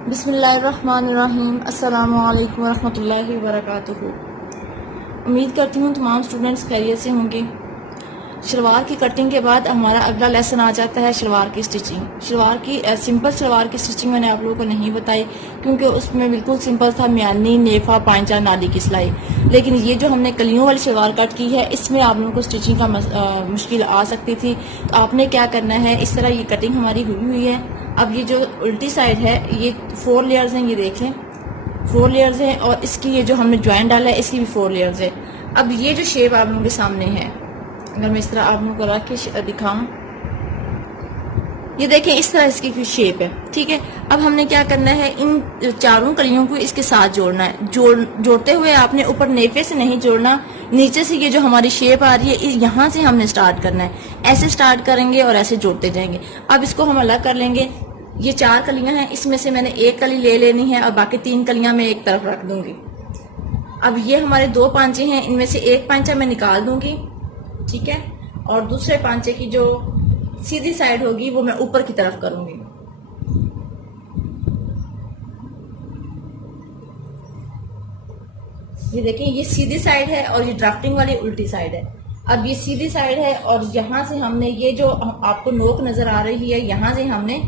बिस्मिल्लाहिर्रहमानिर्रहीम। अस्सलामु अलैकुम वरहमतुल्लाहि वबरकातुहू। उम्मीद करती हूँ तमाम स्टूडेंट्स खैरियत से होंगे। शलवार की कटिंग के बाद हमारा अगला लेसन आ जाता है शलवार की स्टिचिंग। शलवार की सिंपल शलवार की स्टिचिंग मैंने आप लोगों को नहीं बताई क्योंकि उसमें बिल्कुल सिंपल था, म्यानी, नेफा, पांचा, नाली की सिलाई। लेकिन ये जो हमने कलियों वाली शलवार कट की है इसमें आप लोगों को स्टिचिंग का मुश्किल आ सकती थी। तो आपने क्या करना है, इस तरह ये कटिंग हमारी हुई है। अब ये जो उल्टी साइड है ये 4 लेयर्स हैं, ये देखें 4 लेयर्स हैं, और इसकी ये जो हमने ज्वाइन डाला है इसकी भी 4 लेयर्स है। अब ये जो शेप आप लोगों के सामने है, अगर मैं इस तरह आप लोगों को रख के दिखाऊं, ये देखें इस तरह इसकी शेप है। ठीक है, अब हमने क्या करना है, इन चारों कलियों को इसके साथ जोड़ना है। जोड़ते हुए आपने ऊपर नेफे से नहीं जोड़ना, नीचे से ये जो हमारी शेप आ रही है यहाँ से हमने स्टार्ट करना है। ऐसे स्टार्ट करेंगे और ऐसे जोड़ते जाएंगे। अब इसको हम अलग कर लेंगे। ये 4 कलियां हैं, इसमें से मैंने एक कली ले लेनी है और बाकी 3 कलियां मैं एक तरफ रख दूंगी। अब ये हमारे 2 पांचे हैं, इनमें से एक पांचा मैं निकाल दूंगी। ठीक है, और दूसरे पांचे की जो सीधी साइड होगी वो मैं ऊपर की तरफ करूंगी। ये देखिए ये सीधी साइड है और ये ड्राफ्टिंग वाली उल्टी साइड है। अब ये सीधी साइड है और यहाँ से हमने ये जो आपको नोक नजर आ रही है यहाँ से हमने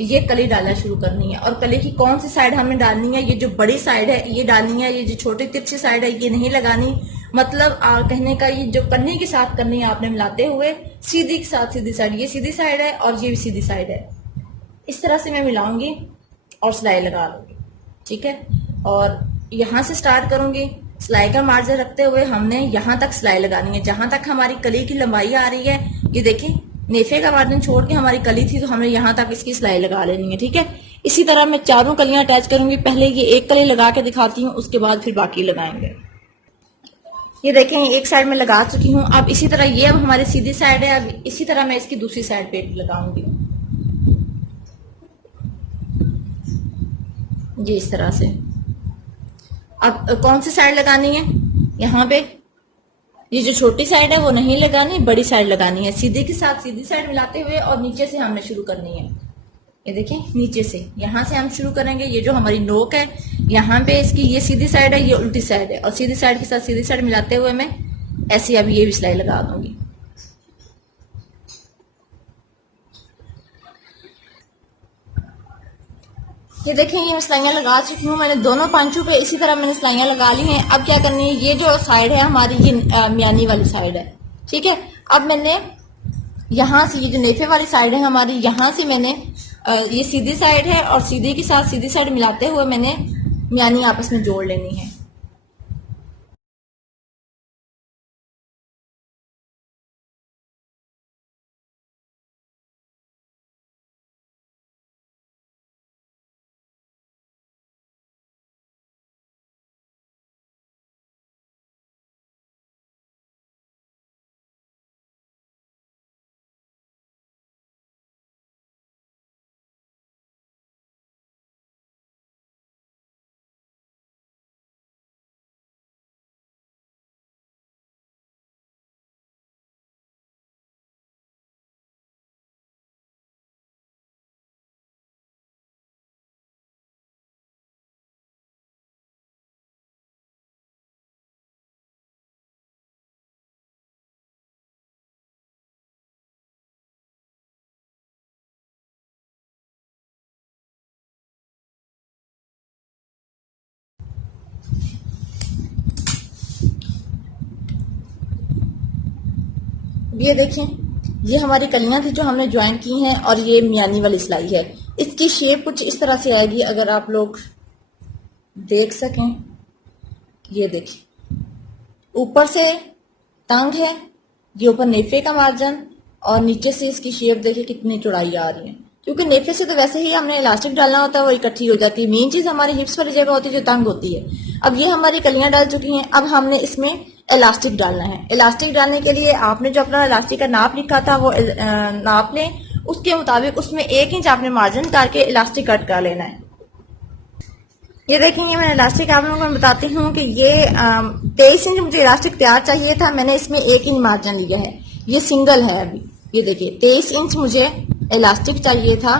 ये कली डालना शुरू करनी है। और कली की कौन सी साइड हमें डालनी है, ये जो बड़ी साइड है ये डालनी है, ये जो छोटी तिरछी साइड है ये नहीं लगानी। मतलब कहने का ये जो कन्नी के साथ करनी है आपने मिलाते हुए, सीधी के साथ सीधी साइड, ये सीधी साइड है और ये भी सीधी साइड है। इस तरह से मैं मिलाऊंगी और सिलाई लगा लूंगी। ठीक है, और यहाँ से स्टार्ट करूंगी। सिलाई का मार्जिन रखते हुए हमने यहाँ तक सिलाई लगानी है, जहां तक हमारी कली की लंबाई आ रही है। ये देखिए नेफे का मार्जिन छोड़ के हमारी कली थी तो हमें यहाँ तक इसकी सिलाई लगा लेनी है। ठीक है, इसी तरह मैं चारों कलियां अटैच करूंगी। पहले ये एक कली लगा के दिखाती हूँ, उसके बाद फिर बाकी लगाएंगे। ये देखें एक साइड में लगा चुकी हूँ। अब इसी तरह ये अब हमारी सीधी साइड है, अब इसी तरह मैं इसकी दूसरी साइड पे लगाऊंगी। ये इस तरह से। अब कौन सी साइड लगानी है, यहाँ पे ये जो छोटी साइड है वो नहीं लगानी, बड़ी साइड लगानी है। सीधे के साथ सीधी साइड मिलाते हुए और नीचे से हमने शुरू करनी है। ये देखिए नीचे से यहाँ से हम शुरू करेंगे। ये जो हमारी नोक है यहाँ पे इसकी ये सीधी साइड है, ये उल्टी साइड है, और सीधी साइड के साथ सीधी साइड मिलाते हुए मैं ऐसे अब ये भी सिलाई लगा दूंगी। ये देखें ये मैं सिलाइयाँ लगा चुकी हूँ। मैंने दोनों पांचों पे इसी तरह मैंने सिलाइयाँ लगा ली हैं। अब क्या करनी है, ये जो साइड है हमारी ये म्यानी वाली साइड है। ठीक है, अब मैंने यहाँ से ये जो नेफे वाली साइड है हमारी, यहाँ से मैंने ये सीधी साइड है और सीधी के साथ सीधी साइड मिलाते हुए मैंने म्यानी आपस में जोड़ लेनी है। ये देखें ये हमारी कलियां थी जो हमने ज्वाइन की हैं, और ये म्यानी वाली सिलाई है। इसकी शेप कुछ इस तरह से आएगी, अगर आप लोग देख सकें। ये देखिए ऊपर से तंग है, ये ऊपर नेफे का मार्जिन, और नीचे से इसकी शेप देखिए कितनी चौड़ाई आ रही है। क्योंकि नेफे से तो वैसे ही हमने इलास्टिक डालना होता है, वो इकट्ठी हो जाती है। मेन चीज हमारी हिप्स वाली जगह होती है जो तंग होती है। अब ये हमारी कलियां डाल चुकी हैं, अब हमने इसमें इलास्टिक डालना है। इलास्टिक डालने के लिए आपने जो अपना इलास्टिक का नाप लिखा था वो नाप लें, उसके मुताबिक उसमें 1 इंच आपने मार्जिन करके इलास्टिक कट कर लेना है। ये देखेंगे मैं इलास्टिक आप लोगों को बताती हूँ कि ये 23 इंच मुझे इलास्टिक तैयार चाहिए था, मैंने इसमें 1 इंच मार्जिन लिया है। ये सिंगल है अभी। ये देखिए 23 इंच मुझे इलास्टिक चाहिए था,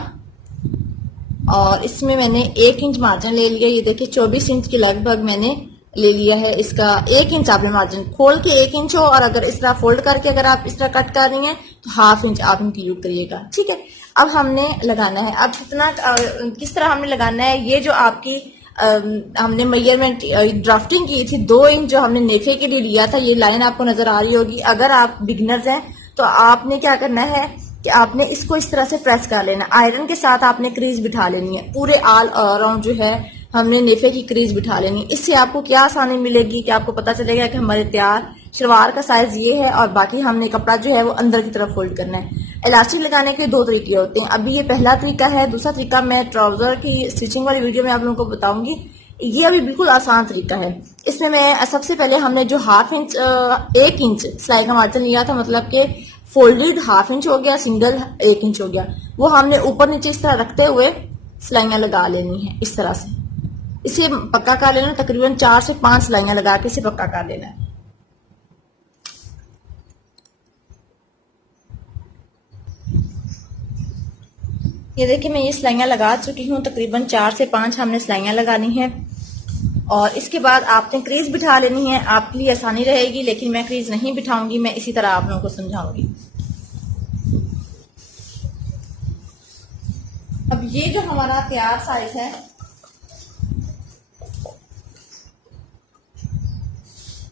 और इसमें मैंने 1 इंच मार्जिन ले लिया। ये देखिए 24 इंच के लगभग मैंने ले लिया है। इसका 1 इंच आपने मार्जिन खोल के 1 इंच हो, और अगर इस तरह फोल्ड करके अगर आप इस तरह कट कर रही हैं तो 1/2 इंच आप इंक्लूड करिएगा। ठीक है, अब हमने लगाना है। अब कितना किस तरह हमने लगाना है, ये जो आपकी हमने मेजरमेंट ड्राफ्टिंग की थी 2 इंच जो हमने नेफे के लिए लिया था, ये लाइन आपको नजर आ रही होगी। अगर आप बिगनर्स हैं तो आपने क्या करना है कि आपने इसको इस तरह से प्रेस कर लेना। आयरन के साथ आपने क्रीज बिठा लेनी है, पूरे ऑल अराउंड जो है हमने नेफे की क्रीज बिठा लेनी है। इससे आपको क्या आसानी मिलेगी कि आपको पता चलेगा कि हमारे तैयार शलवार का साइज ये है, और बाकी हमने कपड़ा जो है वो अंदर की तरफ फोल्ड करना है। इलास्टिक लगाने के 2 तरीके होते हैं। अभी ये पहला तरीका है, दूसरा तरीका मैं ट्राउजर की स्टिचिंग वाली वीडियो में आप लोगों को बताऊंगी। ये अभी बिल्कुल आसान तरीका है। इसमें मैं सबसे पहले हमने जो 1/2 इंच 1 इंच सिलाई का मार्जिन लिया था, मतलब कि फोल्डेड 1/2 इंच हो गया, सिंगल 1 इंच हो गया, वो हमने ऊपर नीचे इस तरह रखते हुए सिलाइयां लगा लेनी है। इस तरह से इसे पक्का कर लेना, तकरीबन 4 से 5 सिलाइयां लगा के इसे पक्का कर लेना है। ये देखिए मैं ये सिलाइयां लगा चुकी हूँ, तकरीबन 4 से 5 हमने सिलाइयां लगानी है। और इसके बाद आपने क्रीज बिठा लेनी है, आपके लिए आसानी रहेगी, लेकिन मैं क्रीज नहीं बिठाऊंगी, मैं इसी तरह आप लोगों को समझाऊंगी। अब ये जो हमारा तैयार साइज है,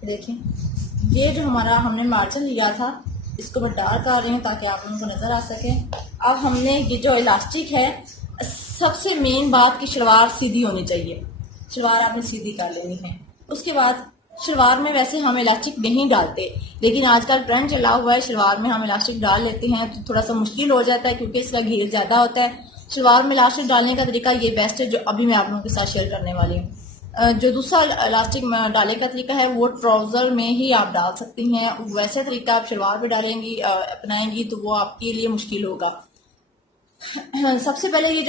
देखिए ये जो हमारा हमने मार्जिन लिया था, इसको मैं डार्क कर रही हूँ ताकि आप लोगों को नजर आ सके। अब हमने ये जो इलास्टिक है, सबसे मेन बात की शलवार सीधी होनी चाहिए, शलवार आपने सीधी कर लेनी है। उसके बाद शलवार में वैसे हम इलास्टिक नहीं डालते, लेकिन आजकल ट्रेंड चला हुआ है शलवार में हम इलास्टिक डाल लेते हैं, तो थोड़ा सा मुश्किल हो जाता है क्योंकि इसका घेर ज्यादा होता है। शलवार में इलास्टिक डालने का तरीका ये बेस्ट है जो अभी मैं आप लोगों के साथ शेयर करने वाली हूँ। जो दूसरा इलास्टिक डालने का तरीका है वो ट्राउजर में ही आप डाल सकती हैं, वैसे तरीका आप शलवार पे डालेंगी अपनाएंगी तो वो आपके लिए मुश्किल होगा। सबसे पहले ये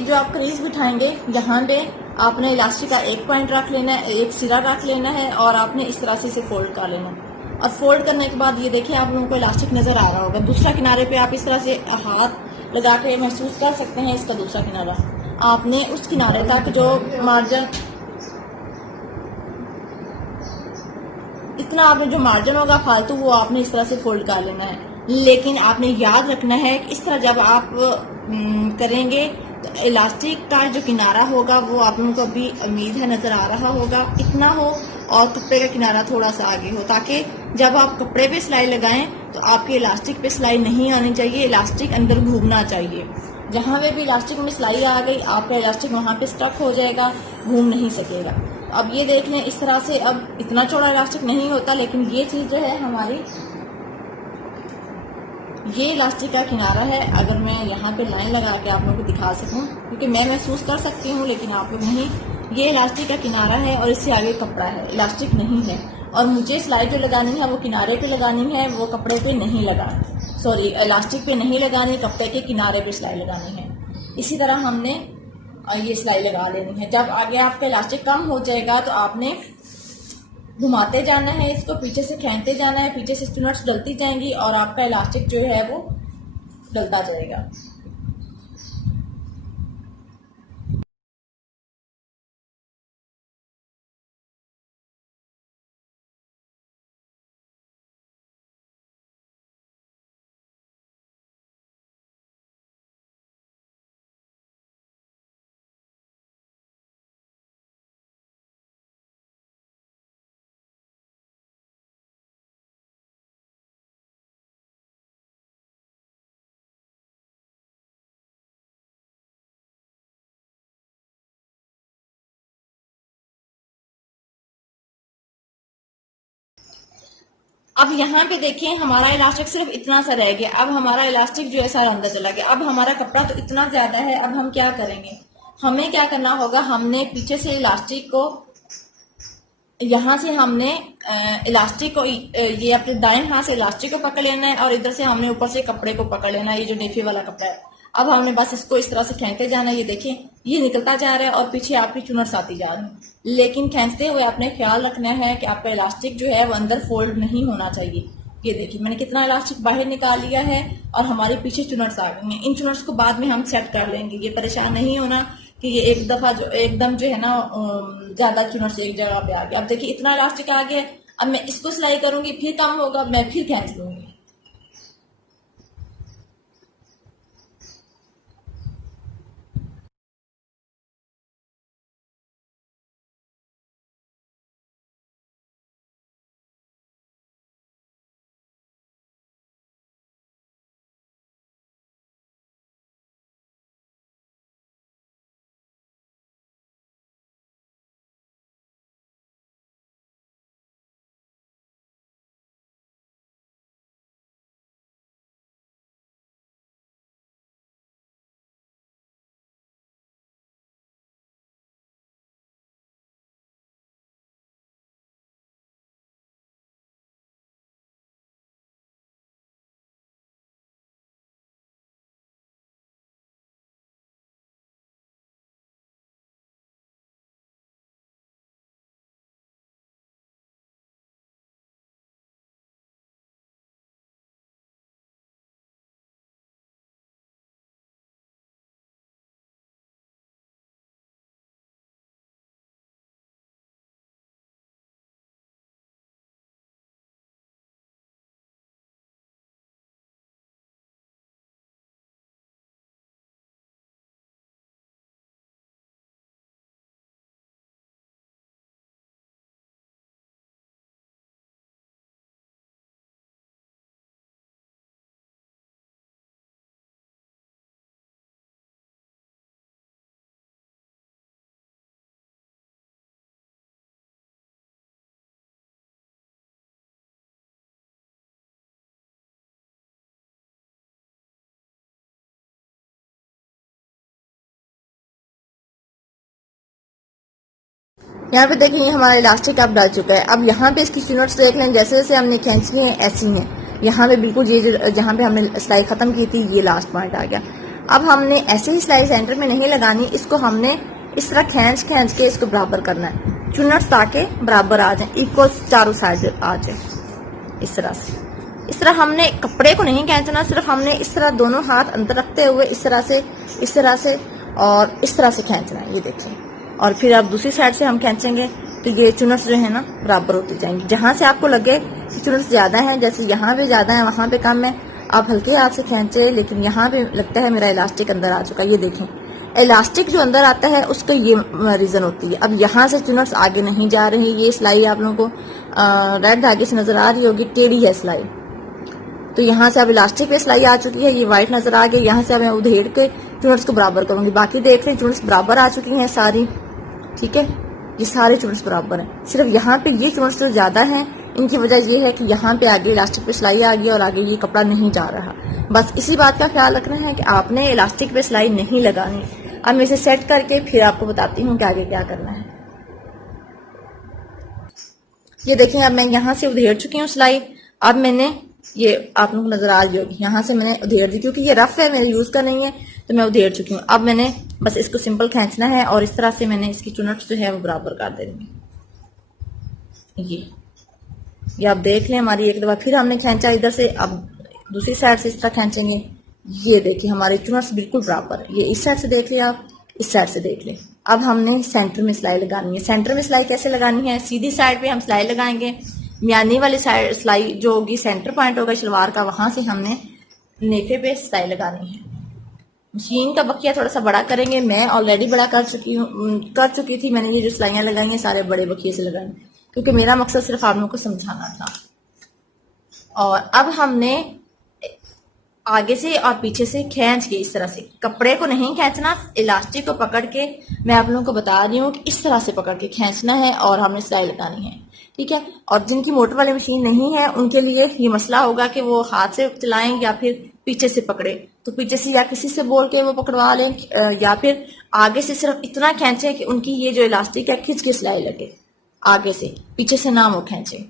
जो आप क्रीज बिठाएंगे, यहाँ पे आपने इलास्टिक का एक पॉइंट रख लेना है, एक सिरा रख लेना है, और आपने इस तरह से इसे फोल्ड कर लेना है। और फोल्ड करने के बाद ये देखिए आप लोगों को इलास्टिक नजर आ रहा होगा, दूसरा किनारे पे आप इस तरह से हाथ लगा के महसूस कर सकते हैं इसका दूसरा किनारा। आपने उस किनारे तक जो मार्जिन, इतना आपने जो मार्जिन होगा फालतू वो आपने इस तरह से फोल्ड कर लेना है। लेकिन आपने याद रखना है कि इस तरह जब आप करेंगे तो इलास्टिक का जो किनारा होगा वो आप लोगों को भी उम्मीद है नजर आ रहा होगा, इतना हो, और कपड़े का किनारा थोड़ा सा आगे हो, ताकि जब आप कपड़े पे सिलाई लगाएं तो आपके इलास्टिक पे सिलाई नहीं आनी चाहिए, इलास्टिक अंदर घूमना चाहिए। जहां पे भी इलास्टिक में सिलाई आ गई आपका इलास्टिक वहां पे स्टक हो जाएगा, घूम नहीं सकेगा। अब ये देख लें इस तरह से, अब इतना चौड़ा इलास्टिक नहीं होता, लेकिन ये चीज जो है हमारी, ये इलास्टिक का किनारा है। अगर मैं यहाँ पे लाइन लगा के आप लोगों को दिखा सकूं, क्योंकि मैं महसूस कर सकती हूँ लेकिन आप लोग नहीं, ये इलास्टिक का किनारा है और इससे आगे कपड़ा है, इलास्टिक नहीं है। और मुझे सिलाई जो लगानी है वो किनारे पे लगानी है, वो कपड़े पे नहीं लगानी, सॉरी इलास्टिक पे नहीं लगानी, कपड़े के किनारे पे सिलाई लगानी है। इसी तरह हमने ये सिलाई लगा लेनी है। जब आगे आपका इलास्टिक कम हो जाएगा तो आपने घुमाते जाना है, इसको पीछे से खींचते जाना है, पीछे से स्टूनट्स डलती जाएंगी और आपका इलास्टिक जो है वो डलता जाएगा। अब यहाँ पे देखिए हमारा इलास्टिक सिर्फ इतना सा रह गया, अब हमारा इलास्टिक जो है सारा अंदर चला गया। अब हमारा कपड़ा तो इतना ज्यादा है, अब हम क्या करेंगे, हमें क्या करना होगा, हमने पीछे से इलास्टिक को, यहाँ से हमने इलास्टिक को, ये अपने दाएं हाथ से इलास्टिक को पकड़ लेना है और इधर से हमने ऊपर से कपड़े को पकड़ लेना है, ये जो नेफी वाला कपड़ा है। अब हमने बस इसको इस तरह से खींचते जाना है, ये देखिए ये निकलता जा रहा है और पीछे आपकी चुनट्स आती जा रही है। लेकिन खींचते हुए आपने ख्याल रखना है कि आपका इलास्टिक जो है वो अंदर फोल्ड नहीं होना चाहिए, ये देखिए मैंने कितना इलास्टिक बाहर निकाल लिया है और हमारे पीछे चुनट्स आ गए हैं। इन चुनट्स को बाद में हम सेट कर लेंगे, ये परेशान नहीं होना कि ये एक दफा जो एकदम जो है ना ज्यादा चुनट्स एक जगह पे आ गया। अब देखिए इतना इलास्टिक आ गया, अब मैं इसको सिलाई करूंगी, फिर कम होगा, मैं फिर खींच लूंगी। यहाँ पे देखिए हमारा इलास्टिक अब डल चुका है। अब यहाँ पे इसकी चुनट्स देख लें, जैसे जैसे हमने खींची है ऐसी हैं। यहाँ पे बिल्कुल ये जहाँ पे हमने सिलाई खत्म की थी ये लास्ट पॉइंट आ गया। अब हमने ऐसे ही सिलाई सेंटर में नहीं लगानी, इसको हमने इस तरह खींच खींच के इसको बराबर करना है, चुनट्स ताकि बराबर आ जाए, इक्वल चारों साइड आ जाए इस तरह से। इस तरह हमने कपड़े को नहीं खींचना, सिर्फ हमने इस तरह दोनों हाथ अंदर रखते हुए इस तरह से और इस तरह से खींचना है, ये देखिए। और फिर अब दूसरी साइड से हम खींचेंगे तो ये चुनट्स जो है ना बराबर होती जाएंगी। जहां से आपको लगे कि चुनट्स ज्यादा हैं, जैसे यहाँ पे ज्यादा है वहां पे कम है, आप हल्के हाथ से खींचे, लेकिन यहाँ पे लगता है मेरा इलास्टिक अंदर आ चुका है, ये देखें इलास्टिक जो अंदर आता है उसका ये रीजन होती है। अब यहाँ से चुनट्स आगे नहीं जा रही, ये सिलाई आप लोगों को रेड धागे से नजर आ रही होगी, टेढ़ी है सिलाई। तो यहाँ से अब इलास्टिक पे सिलाई आ चुकी है, ये व्हाइट नजर आ गई। यहाँ से अब मैं उधेड़ के चुनट्स को बराबर करूंगी। बाकी देख लें चुनट्स बराबर आ चुकी हैं सारी, ठीक है, ये सारे चुनट्स बराबर हैं। सिर्फ यहाँ पे ये चुनट्स जो ज्यादा हैं इनकी वजह ये है कि यहाँ पे आगे इलास्टिक पे सिलाई आ गई और आगे ये कपड़ा नहीं जा रहा। बस इसी बात का ख्याल रखना है कि आपने इलास्टिक पे सिलाई नहीं लगानी। अब मैं इसे सेट करके फिर आपको बताती हूँ कि आगे क्या करना है। ये देखें अब मैं यहाँ से उधेड़ चुकी हूँ सिलाई। अब मैंने ये आप लोग नजर आ रही होगी, यहाँ से मैंने उधेड़ दी, क्योंकि ये रफ है मेरे यूज कर नहीं है तो मैं उधेड़ चुकी हूँ। अब मैंने बस इसको सिंपल खींचना है और इस तरह से मैंने इसकी चुनट्स जो है वो बराबर कर देंगे। ये आप देख लें, हमारी एक दफा फिर हमने खींचा इधर से, अब दूसरी साइड से इस तरह खींचेंगे। ये देखिए हमारे चुनट्स बिल्कुल बराबर है। ये इस साइड से देख लें, आप इस साइड से देख लें। अब हमने सेंटर में सिलाई लगानी है। सेंटर में सिलाई कैसे लगानी है, सीधी साइड पे हम सिलाई लगाएंगे, म्यानी वाली साइड सिलाई जो होगी सेंटर पॉइंट होगा शलवार का, वहां से हमने नेफे पे सिलाई लगानी है। मशीन का बकिया थोड़ा सा बड़ा करेंगे, मैं ऑलरेडी बड़ा कर चुकी थी। मैंने ये जो सिलाइयां लगाई हैं सारे बड़े बकिए से लगाई, क्योंकि मेरा मकसद सिर्फ आप लोगों को समझाना था। और अब हमने आगे से और पीछे से खींच के इस तरह से, कपड़े को नहीं खींचना, इलास्टिक को पकड़ के, मैं आप लोगों को बता रही हूँ कि इस तरह से पकड़ के खींचना है और हमने सिलाई लगानी है, ठीक है। और जिनकी मोटर वाली मशीन नहीं है उनके लिए ये मसला होगा कि वो हाथ से चलाएं या फिर पीछे से पकड़े, तो पीछे से या किसी से बोल के वो पकड़वा लें, या फिर आगे से सिर्फ इतना खींचे कि उनकी ये जो इलास्टिक है खिंच के सिलाई लगे आगे से, पीछे से ना वो खींचे।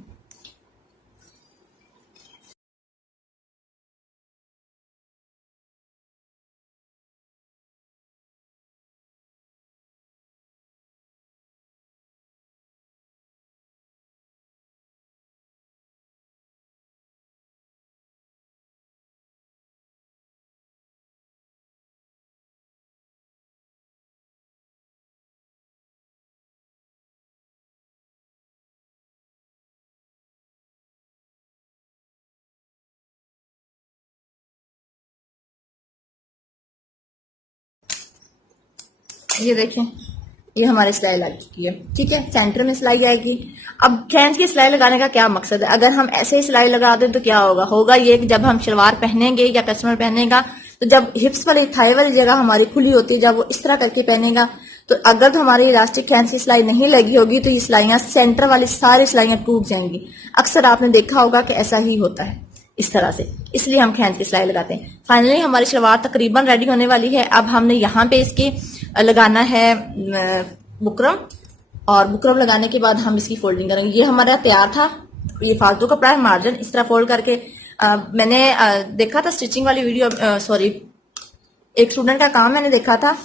ये देखें, ये हमारी सिलाई लग चुकी है। ठीक है, सेंटर में सिलाई आएगी। अब खैंच की सिलाई लगाने का क्या मकसद है? अगर हम ऐसे ही सिलाई लगा दें तो क्या होगा? होगा ये कि जब हम शलवार पहनेंगे या कस्टमर पहनेगा, तो जब हिप्स वाली, थाई वाली जगह हमारी खुली होती है, जब वो इस तरह करके पहनेगा, तो अगर तो हमारी इलास्टिक खैंच की सिलाई नहीं लगी होगी तो ये सिलाइयां, सेंटर वाली सारी सिलाइयां टूट जाएंगी। अक्सर आपने देखा होगा कि ऐसा ही होता है इस तरह से, इसलिए हम खैंच की सिलाई लगाते हैं। फाइनली हमारी शलवार तकरीबन रेडी होने वाली है। अब हमने यहाँ पे इसकी लगाना है बुकरम, और बुकरम लगाने के बाद हम इसकी फोल्डिंग करेंगे। ये हमारा तैयार था, ये फालतू कपड़ा है, मार्जिन इस तरह फोल्ड करके मैंने देखा था स्टिचिंग वाली वीडियो, सॉरी एक स्टूडेंट का काम मैंने देखा था।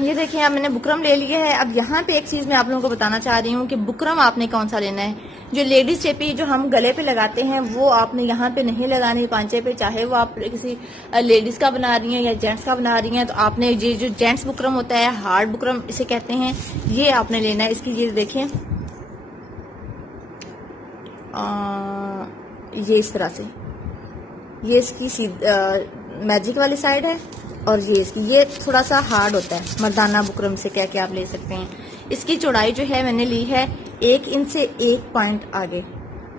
ये देखिए, अब मैंने बुकरम ले लिया है। अब यहाँ पे एक चीज मैं आप लोगों को बताना चाह रही हूँ कि बुकरम आपने कौन सा लेना है। जो लेडीज चेपी जो हम गले पे लगाते हैं वो आपने यहाँ पे नहीं लगानी पांचे पे, चाहे वो आप किसी लेडीज का बना रही हैं या जेंट्स का बना रही हैं। तो आपने ये जो जेंट्स बुकरम होता है, हार्ड बुकरम इसे कहते हैं, ये आपने लेना है। इसकी ये देखें, ये इस तरह से, ये इसकी मैजिक वाली साइड है और ये इसकी, ये थोड़ा सा हार्ड होता है, मर्दाना बुकरम से कह के आप ले सकते हैं। इसकी चौड़ाई जो है मैंने ली है 1 इंच से 1 पॉइंट आगे।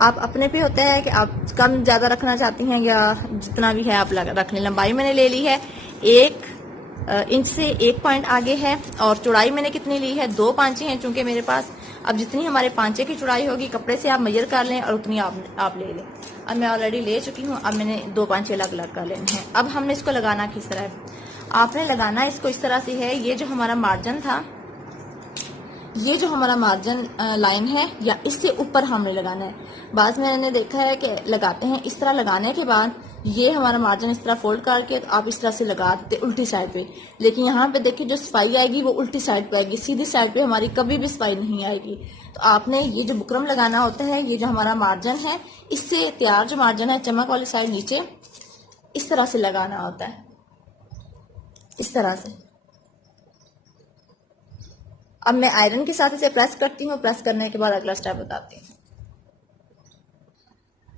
आप अपने पे होता है कि आप कम ज्यादा रखना चाहती हैं या जितना भी है आप रख लें। लंबाई मैंने ले ली है 1 इंच से 1 पॉइंट आगे है, और चौड़ाई मैंने कितनी ली है, 2 पांचे हैं चूंकि मेरे पास। अब जितनी हमारे पांचे की चौड़ाई होगी कपड़े से आप मेजर कर लें और उतनी आप ले लें। अब मैं ऑलरेडी ले चुकी हूँ, अब मैंने 2 पांचे अलग अलग कर लेने हैं। अब हमने इसको लगाना किस तरह है? आपने लगाना इसको इस तरह से है, ये जो हमारा मार्जिन था, ये जो हमारा मार्जिन लाइन है, या इससे ऊपर हमने लगाना है। बाद में मैंने देखा है कि लगाते हैं इस तरह, लगाने के बाद ये हमारा मार्जिन इस तरह फोल्ड करके तो आप इस तरह से लगा देते उल्टी साइड पे। लेकिन यहाँ पे देखिए जो सफाई आएगी वो उल्टी साइड पे आएगी, सीधी साइड पे हमारी कभी भी सफाई नहीं आएगी। तो आपने ये जो बुकरम लगाना होता है, ये जो हमारा मार्जिन है, इससे तैयार जो मार्जिन है चमक वाली साइड नीचे इस तरह से लगाना होता है, इस तरह से। अब मैं आयरन के साथ इसे प्रेस करती हूँ, प्रेस करने के बाद अगला स्टेप बताती हूँ।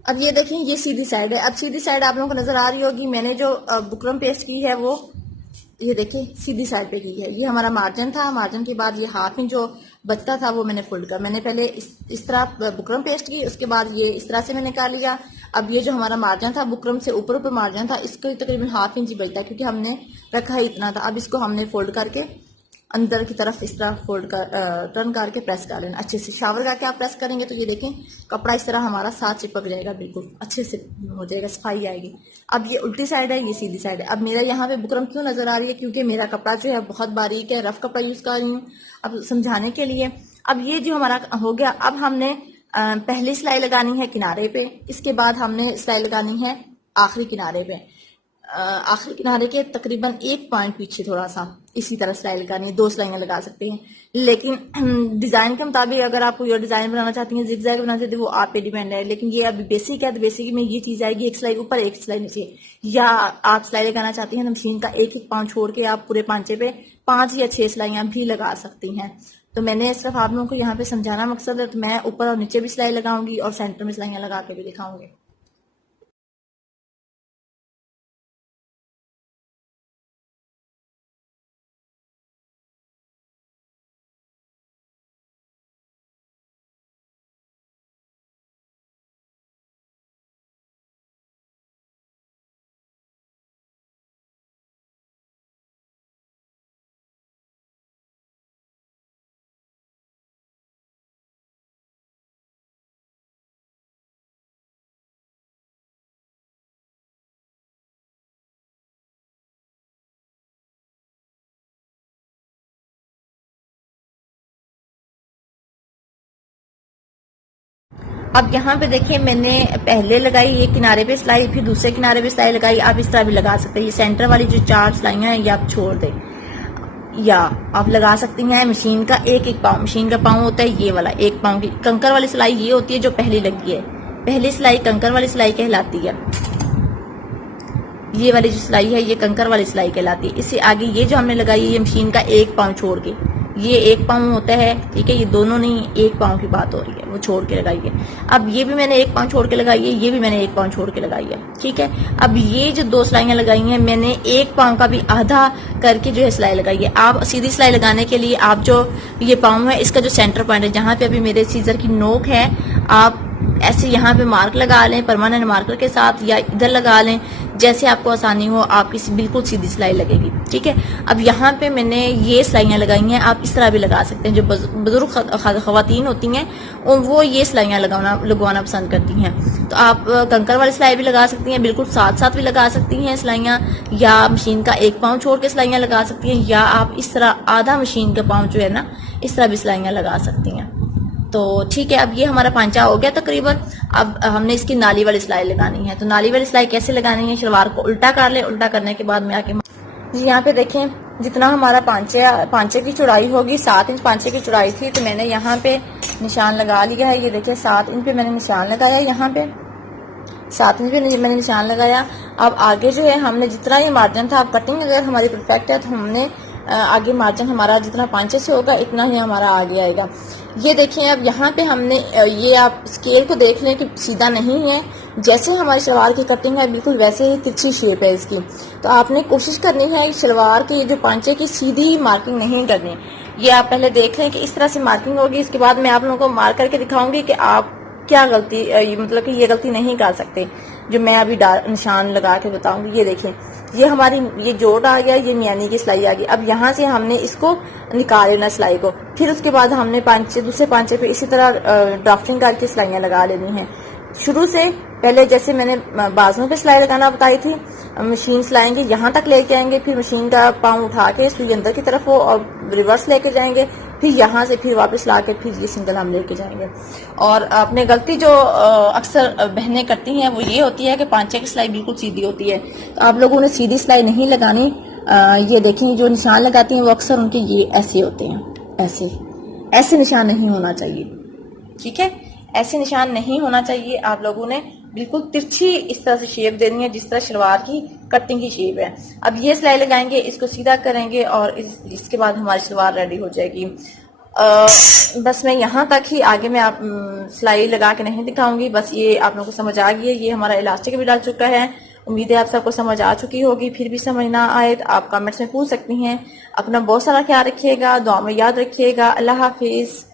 अब ये देखें, ये सीधी साइड है। अब सीधी साइड आप लोगों को नजर आ रही होगी, मैंने जो बुकरम पेस्ट की है वो ये देखिए सीधी साइड पे की है। ये हमारा मार्जिन था, मार्जिन के बाद ये हाफ इंच जो बचता था वो मैंने फोल्ड कर, मैंने पहले इस तरह बुकरम पेस्ट की, उसके बाद ये इस तरह से मैंने कर लिया। अब ये जो हमारा मार्जिन था, बुकरम से ऊपर ऊपर मार्जिन था, इसको तकरीबन हाफ इंच ही बचता है क्योंकि हमने रखा ही इतना था। अब इसको हमने फोल्ड करके अंदर की तरफ इस तरह फोल्ड कर टर्न करके प्रेस कर लेना अच्छे से। शावर करके आप प्रेस करेंगे तो ये देखें कपड़ा इस तरह हमारा साथ चिपक जाएगा, बिल्कुल अच्छे से हो जाएगा, सफाई आएगी। अब ये उल्टी साइड है, ये सीधी साइड है। अब मेरा यहाँ पे बुकरम क्यों नजर आ रही है? क्योंकि मेरा कपड़ा जो है बहुत बारीक है, रफ कपड़ा यूज कर रही हूँ अब समझाने के लिए। अब ये जो हमारा हो गया, अब हमने पहली सिलाई लगानी है किनारे पे, इसके बाद हमने सिलाई लगानी है आखिरी किनारे पे। आखिरी किनारे के तकरीबन 1 पॉइंट पीछे थोड़ा सा इसी तरह सिलाई लगानी है। 2 सिलाइयां लगा सकते हैं, लेकिन डिजाइन के मुताबिक अगर आप कोई और डिजाइन बनाना चाहती हैं, जिगजैग बनाना चाहती हैं, वो आप पे डिपेंड है। लेकिन ये अभी बेसिक है, तो बेसिक में ये चीज आएगी, 1 सिलाई ऊपर 1 सिलाई नीचे। या आप सिलाई लगाना चाहती हैं तो मशीन का 1-1 पाउंड छोड़ के आप पूरे पांचे पे 5 या 6 सिलाइयां भी लगा सकती हैं। तो मैंने सिर्फ आप लोगों को यहाँ पे समझाना मकसद है, तो मैं ऊपर और नीचे भी सिलाई लगाऊंगी और सेंटर में सिलाइयां लगा के भी दिखाऊंगी। अब यहाँ पे देखिए मैंने पहले लगाई एक किनारे पे सिलाई, फिर दूसरे किनारे पे सिलाई लगाई। आप इस तरह भी लगा सकते हैं। ये सेंटर वाली जो 4 सिलाइयां हैं ये आप छोड़ दें, या आप लगा सकती हैं मशीन का 1-1 पाँव। मशीन का पाँव होता है ये वाला 1 पाँव की। कंकर वाली सिलाई ये होती है जो पहली लगी है, पहली सिलाई कंकर वाली सिलाई कहलाती है। ये वाली जो सिलाई है ये कंकर वाली सिलाई कहलाती है। इससे आगे ये जो हमने लगाई है ये मशीन का 1 पाँव छोड़ के, ये एक पाँव होता है, ठीक है, ये दोनों नहीं, एक पाँव की बात हो रही है, वो छोड़ के लगाइए। अब ये भी मैंने एक पाँव छोड़ के लगाई है, ये भी मैंने एक पाँव छोड़ के लगाई है, ठीक है। अब ये जो 2 सिलाइयाँ लगाई हैं मैंने एक पाँव का भी आधा करके जो है सिलाई लगाई है। आप सीधी सिलाई लगाने के लिए आप जो ये पाँव है इसका जो सेंटर पॉइंट है, जहाँ पे अभी मेरे सीजर की नोक है, आप ऐसे यहाँ पे मार्क लगा लें परमानेंट मार्कर के साथ, या इधर लगा लें, जैसे आपको आसानी हो, आपकी बिल्कुल सीधी सिलाई लगेगी, ठीक है। अब यहाँ पे मैंने ये सिलाइयाँ लगाई हैं, आप इस तरह भी लगा सकते हैं। जो बुजुर्ग खवातीन होती हैं वो ये सिलाइयाँ लगवाना पसंद करती हैं, तो आप कंकर वाली सिलाई भी लगा सकती हैं, बिल्कुल साथ साथ भी लगा सकती हैं सिलाइयाँ, या मशीन का एक पाँव छोड़ के सिलाइयाँ लगा सकती हैं, या आप इस तरह आधा मशीन का पाँव जो है ना इस तरह भी सिलाइयाँ लगा सकती हैं। तो ठीक है, अब ये हमारा पांचा हो गया तकरीबन। अब हमने इसकी नाली वाली सिलाई लगानी है। तो नाली वाली सिलाई कैसे लगानी है, शलवार को उल्टा कर लें, उल्टा करने के बाद में आके जी यहाँ पे देखें, जितना हमारा पांचे की चौड़ाई होगी, 7 इंच पांचे की चौड़ाई थी, तो मैंने यहाँ पे निशान लगा लिया है। ये देखिए 7 इंच पे मैंने निशान लगाया, यहाँ पे 7 इंच पे मैंने निशान लगाया। अब आगे जो है हमने जितना ये मार्जिन था, अब कटिंग अगर हमारी परफेक्ट है तो हमने आगे मार्जिन हमारा जितना पांचे से होगा इतना ही हमारा आगे आएगा। ये देखिए, अब यहाँ पे हमने ये आप स्केल को देख लें कि सीधा नहीं है, जैसे हमारी शलवार की कटिंग है बिल्कुल वैसे ही तिरछी शेप है इसकी। तो आपने कोशिश करनी है कि शलवार की जो पांचे की सीधी मार्किंग नहीं करनी। ये आप पहले देख लें कि इस तरह से मार्किंग होगी। इसके बाद मैं आप लोगों को मार्क करके दिखाऊंगी कि आप क्या गलती, मतलब कि ये गलती नहीं कर सकते जो मैं अभी निशान लगा के बताऊंगी। ये देखें, ये हमारी ये जोड़ आ गया, ये मियानी की सिलाई आ गई। अब यहाँ से हमने इसको निकाल लेना सिलाई को, फिर उसके बाद हमने दूसरे पांचे पे इसी तरह ड्राफ्टिंग करके सिलाइयाँ लगा लेनी है। शुरू से पहले जैसे मैंने बाजुओं पे सिलाई लगाना बताई थी, मशीन सिलाएंगे, यहाँ तक लेके आएंगे, फिर मशीन का पाँव उठा के सुई अंदर की तरफ हो और रिवर्स लेके जाएंगे, फिर यहाँ से फिर वापस ला के फिर ये सिंगल हम लेके जाएंगे। और अपने गलती जो अक्सर बहनें करती हैं वो ये होती है कि पांचे की सिलाई बिल्कुल सीधी होती है, तो आप लोगों ने सीधी सिलाई नहीं लगानी। ये देखें, जो निशान लगाती हैं वो अक्सर उनके ये ऐसे होते हैं, ऐसे ऐसे निशान नहीं होना चाहिए, ठीक है, ऐसे निशान नहीं होना चाहिए। आप लोगों ने बिल्कुल तिरछी इस तरह से शेप देनी है जिस तरह शलवार की कटिंग की शेप है। अब ये सिलाई लगाएंगे, इसको सीधा करेंगे और इसके बाद हमारी शलवार रेडी हो जाएगी। बस मैं यहाँ तक ही, आगे मैं आप सिलाई लगा के नहीं दिखाऊंगी। बस ये आप लोगों को समझ आ गई है। ये हमारा इलास्टिक भी डाल चुका है। उम्मीद है आप सबको समझ आ चुकी होगी। फिर भी समझ ना आए तो आप कमेंट्स में पूछ सकती हैं। अपना बहुत सारा ख्याल रखिएगा, दुआ में याद रखिएगा। अल्लाह हाफिज।